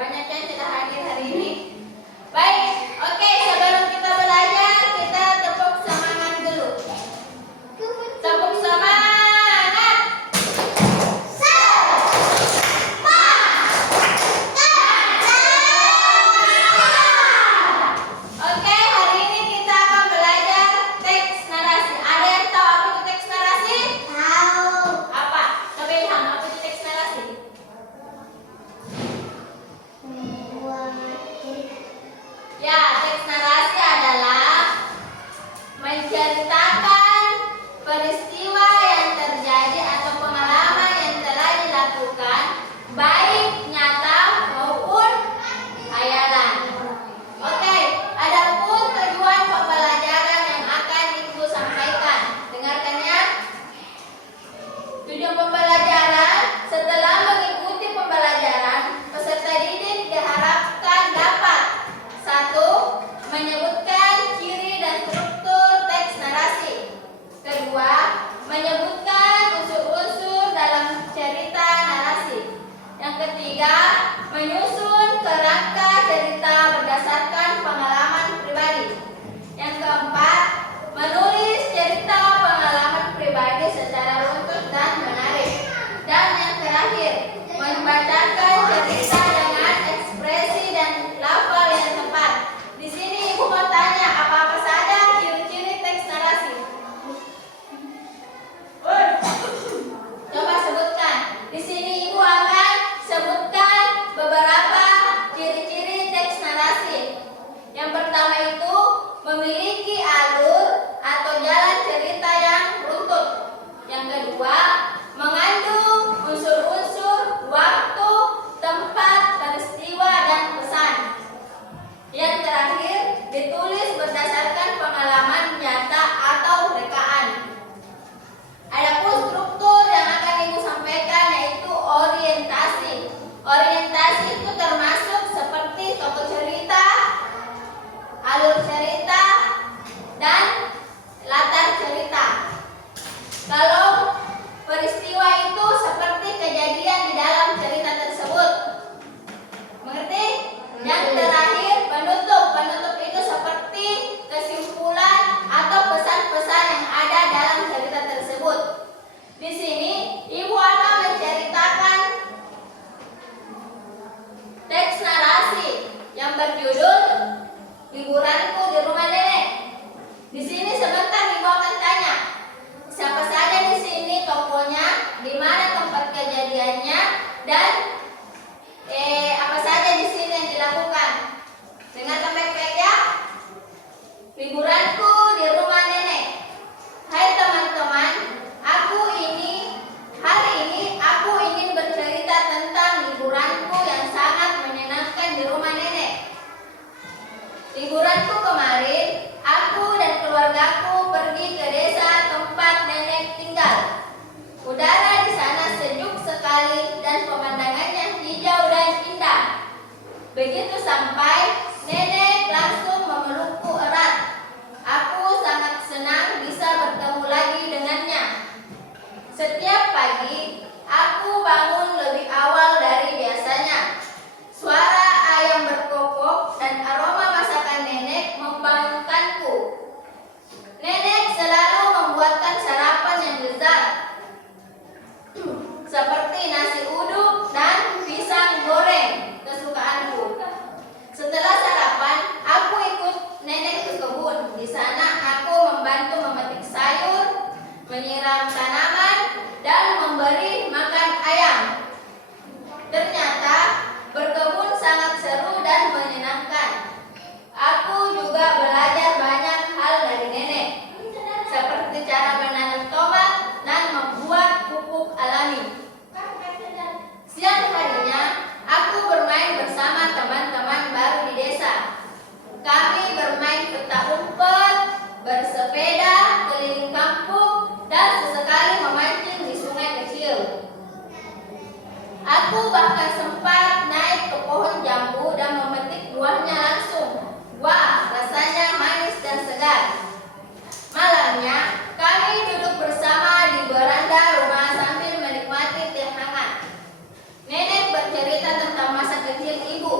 banyak yang tidak hadir hari ini. Baik, oke, sebelum kita belajar, kita tepuk semangat dulu. Tepuk semangat. Oke, hari ini kita akan belajar teks narasi. Ada yang tahu apa itu teks narasi? Tahu. Apa? Coba Ilham, apa itu teks narasi? Ya, teks narasi adalah menceritakan peristiwa yang terjadi atau pengalaman yang telah dilakukan, baik nyata maupun hayalan. Oke, adapun tujuan pembelajaran yang akan Ibu sampaikan. Dengarkan ya. Tujuan pembelajaran, setelah mengikuti pembelajaran, peserta didik diharapkan dapat: 1. Menyebutkan ciri dan struktur teks narasi. 2. Menyebutkan unsur-unsur dalam cerita narasi. Yang ketiga, menyusun kerangka cerita berdasarkan pengalaman pribadi. Yang keempat, menulis cerita pengalaman pribadi secara runtut dan menarik. Dan yang terakhir, membacakan cerita dengan ekspresi dan lafal yang tepat. Di sini Ibu mau tanya, apa-apa saja ciri-ciri teks narasi? Coba sebutkan. Di sini Ibu akan sebutkan beberapa ciri-ciri teks narasi. Yang pertama itu memiliki alur atau jalan cerita yang runtut. Yang kedua, mengandung unsur-unsur waktu, tempat, peristiwa, dan pesan. Yang terakhir, ditulis berdasarkan pengalaman nyata atau rekaan. Adapun struktur yang akan Ibu sampaikan yaitu orientasi. Orientasi itu termasuk seperti tokoh cerita, alur cerita, dan latar cerita. Kalau peristiwa itu seperti kejadian di dalam cerita tersebut. Mengerti? Yang terakhir, penutup. Penutup itu seperti kesimpulan atau pesan-pesan yang ada dalam cerita tersebut. Di sini Ibu akan menceritakan teks narasi yang berjudul Liburanku di Rumah Nenek. Di sini sebentar Ibu akan tanya, siapa saja di sini tokohnya, di mana tempat kejadiannya, dan apa saja di sini yang dilakukan. Dengarkan baik-baik ya. Liburanku di rumah nenek. Hai teman-teman, hari ini aku ingin bercerita tentang liburanku yang sangat menyenangkan di rumah nenek. Liburanku kemarin, aku dan keluargaku pergi ke desa tempat nenek tinggal. Udara di sana sejuk sekali dan pemandangannya hijau dan indah. Begitu sampai, nenek langsung memelukku erat. Aku sangat senang bisa bertemu lagi dengannya. Setiap pagi, aku bangun lebih awal dari biasanya. Suara ayam berkokok dan aroma masakan nenek membangunkanku. Nenek selalu membuatkan sarapan yang lezat, seperti nasi uduk dan pisang goreng kesukaanku. Setelah sarapan, aku ikut nenek ke kebun. Di sana aku membantu memetik sayur, menyiram tanaman, dan memberi makan ayam. Ternyata berkebun sangat seru dan menyenangkan. Aku juga belajar banyak hal dari nenek, seperti cara menanam tomat dan membuat pupuk alami. Siang harinya, aku bermain bersama teman-teman baru di desa. Kami bermain petak umpet, bersepeda keliling kampung, dan sesekali memancing di sungai kecil. Aku bahkan sempat naik ke pohon jambu dan memetik buahnya langsung. Wah, rasanya manis dan segar. Malamnya, kami duduk bersama di beranda rumah sambil menikmati teh hangat. Nenek bercerita tentang masa kecil ibu.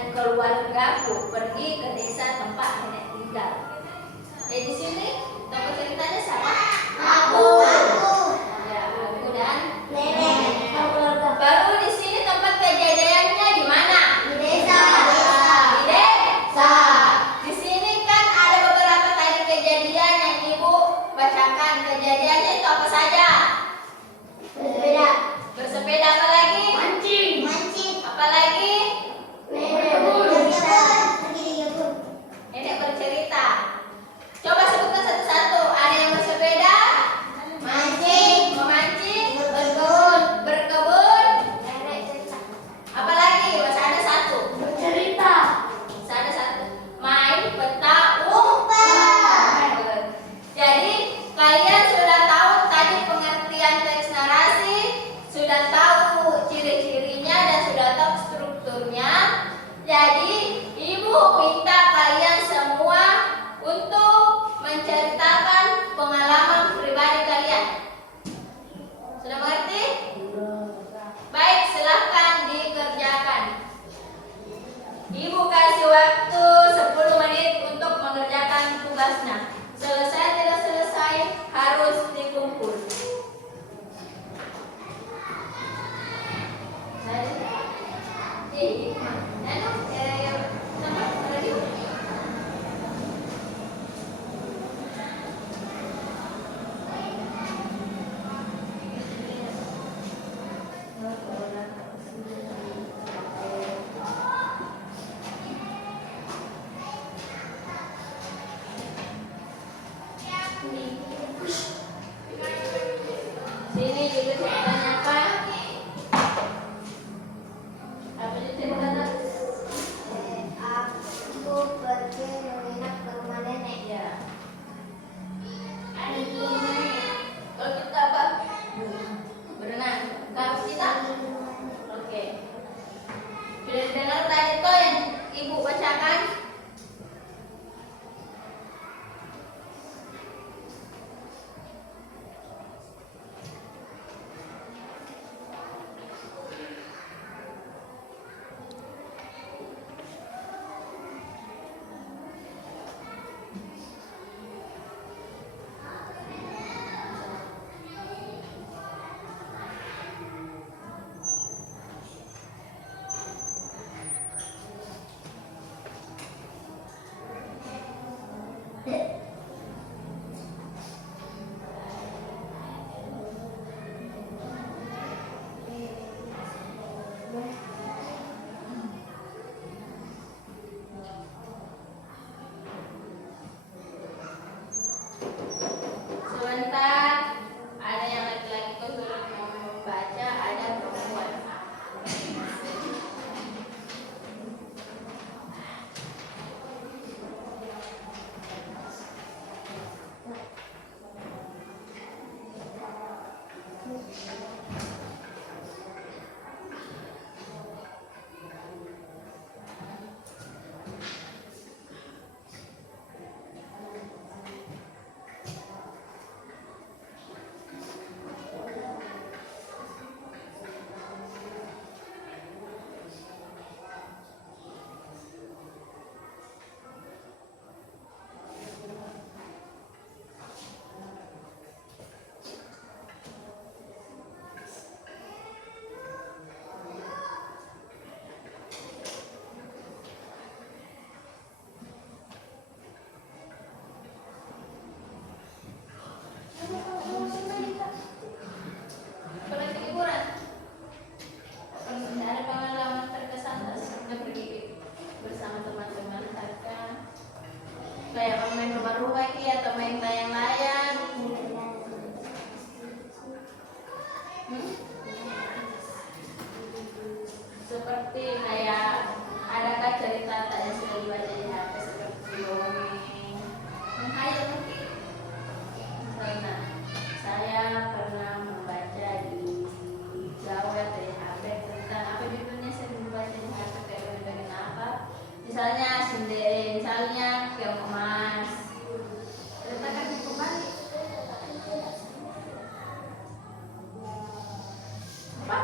dan keluargaku pergi ke desa tempat nenek tinggal. Di sini tokoh ceritanya siapa? Aku. Ya, aku dan nenek. Baru di sini tempat kejadiannya di mana? Di desa. Di desa. Di sini kan ada beberapa tadi kejadian yang ibu bacakan. Kejadiannya itu apa saja? Bersepeda. Bersepeda, apa lagi? Mancing. Mancing. Apa lagi? Nenek bercerita. Coba sebutkan satu-satu. Ada yang bersepeda, mancing, memancing, berkebun. Apa lagi? Masih ada satu. Bercerita. Masih ada satu. Main petak umpet. Jadi kalian sudah tahu tadi pengertian teks narasi, sudah tahu ciri-cirinya dan sudah tahu strukturnya. Jadi ibu minta kalian semua untuk menceritakan pengalaman pribadi kalian. Sudah mengerti? Baik, silahkan dikerjakan. Ibu kasih waktu 10 menit untuk mengerjakan tugasnya. Selesai tidak selesai harus dikumpul. Sini juga ceritanya apa? Apa itu ceritanya? Aku pergi menginap ke rumah nenek. Ya. Kalau kita apa? Berenang. Kalau kita? Oke. Sudah dengar tadi tuh yang ibu bacakan? Sebentar, ada yang laki-laki kesulitan membaca, ada perempuan. Kayak main rumah-rumah atau main layang-layang. Seperti kayak adakah cerita yang sudah dibaca di HP seperti dongeng, menghayal mungkin. Karena saya pernah membaca di gawai di HP tentang apa judulnya, saya membaca di HP kayak apa. Misalnya misalnya keong emas. Ceritakan kembali. Apa?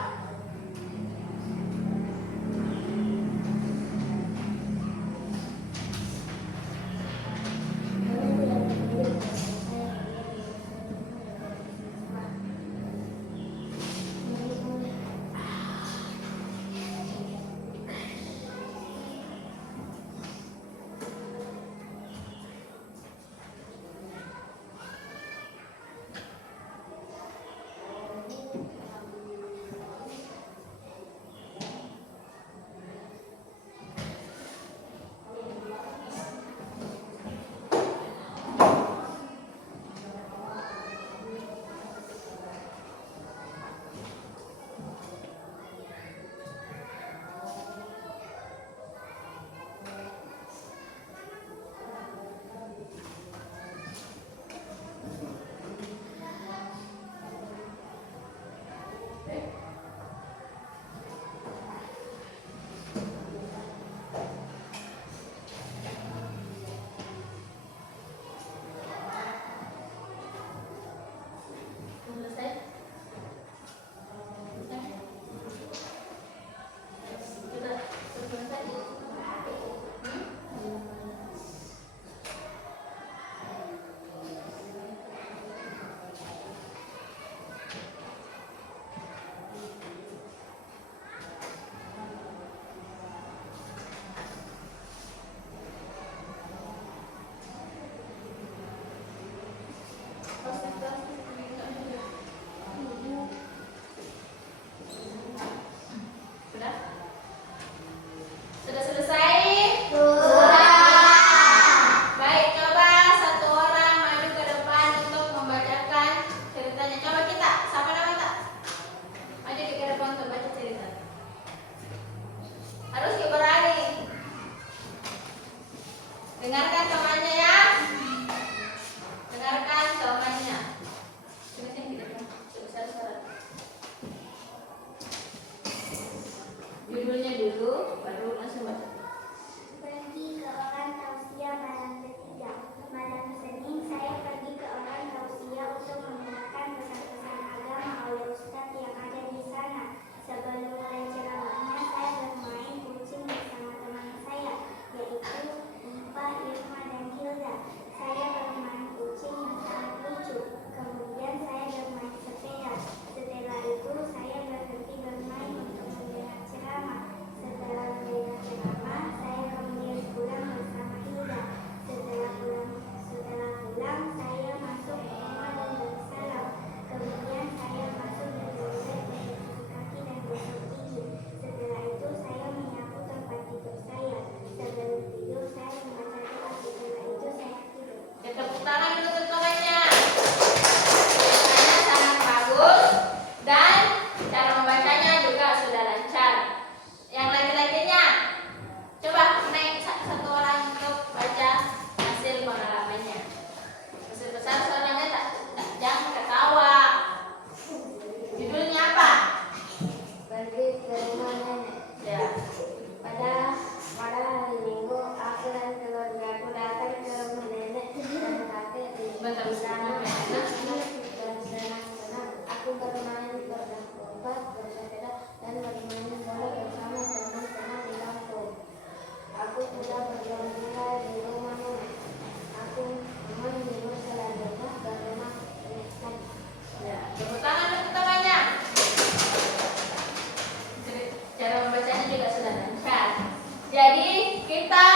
Jadi kita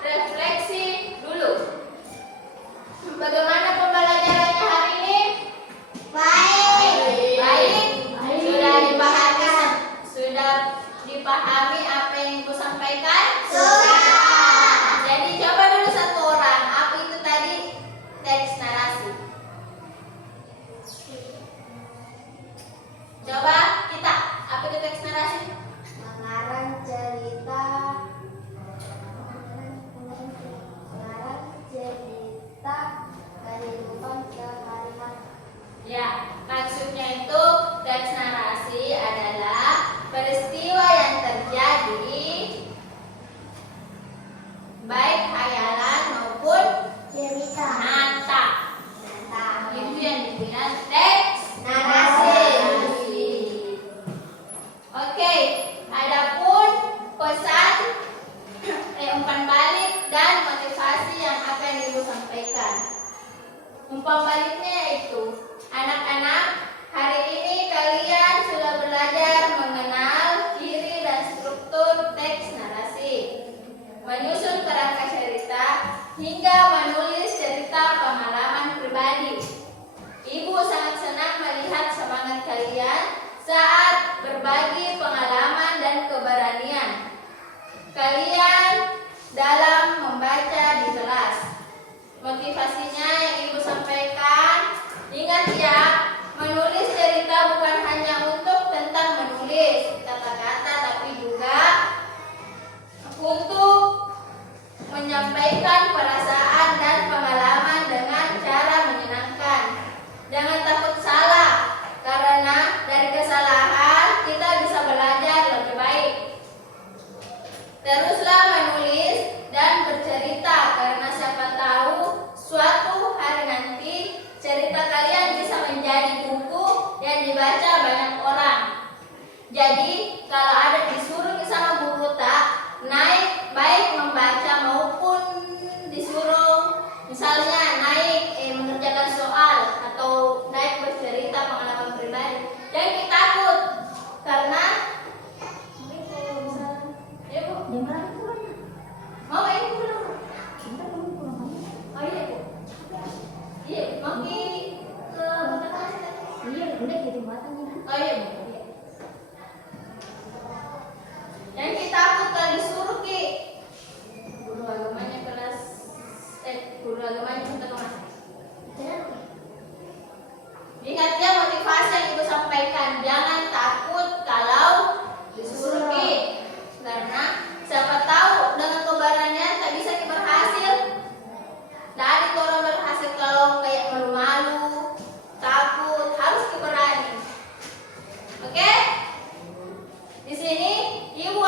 refleksi dulu. Bagaimana pembelajarannya hari ini? Baik. Baik. Sudah dipahami apa yang Ibu sampaikan? Sudah. Jadi coba dulu satu orang, apa itu tadi teks narasi? Coba kita, apa itu teks narasi? Mengarang cerita kehidupan sehari-hari. Ya, maksudnya itu teks narasi adalah peristiwa yang terjadi baik khayalan maupun Cerita. nyata. Itu yang dibilang teks Narasi. Oke, adapun pesan umpan balik dan motivasi yang akan Ibu sampaikan. Umpan baliknya yaitu, anak-anak, hari ini kalian sudah belajar mengenal ciri dan struktur teks narasi, menyusun kerangka cerita, hingga menulis cerita pengalaman pribadi. Ibu sangat senang melihat semangat kalian saat berbagi pengalaman dan keberanian kalian dalam membaca di kelas. Motivasinya yang Ibu sampaikan, ingat ya, menulis cerita bukan hanya untuk tentang menulis kata-kata, tapi juga untuk menyampaikan perasaan dan pengalaman dengan cara menyenangkan. Jangan takut salah, karena dari kesalahan kita bisa belajar lebih baik. Teruslah menulis dan bercerita, karena siapa tahu suatu hari nanti cerita kalian bisa menjadi buku yang dibaca banyak orang. Jadi kalau ada disuruh sama guru tak naik baik membaca maupun disuruh misalnya naik mengerjakan soal atau naik bercerita pengalaman pribadi, jangan kita takut, karena mau ini dulu. Oh iya Bu. Iya, mau ke Oh iya Bu. Jangan kita takut kalau disuruh Ki. Guru agamanya kelas guru agamanya minta kelas. Ingat ya motivasi yang Ibu sampaikan, jangan takut kalau disuruh Ki. Karena siapa tahu dengan keberanian tak bisa kita berhasil. Dari orang berhasil kalau kayak malu-malu, takut, harus kita berani. Oke? Di sini Ibu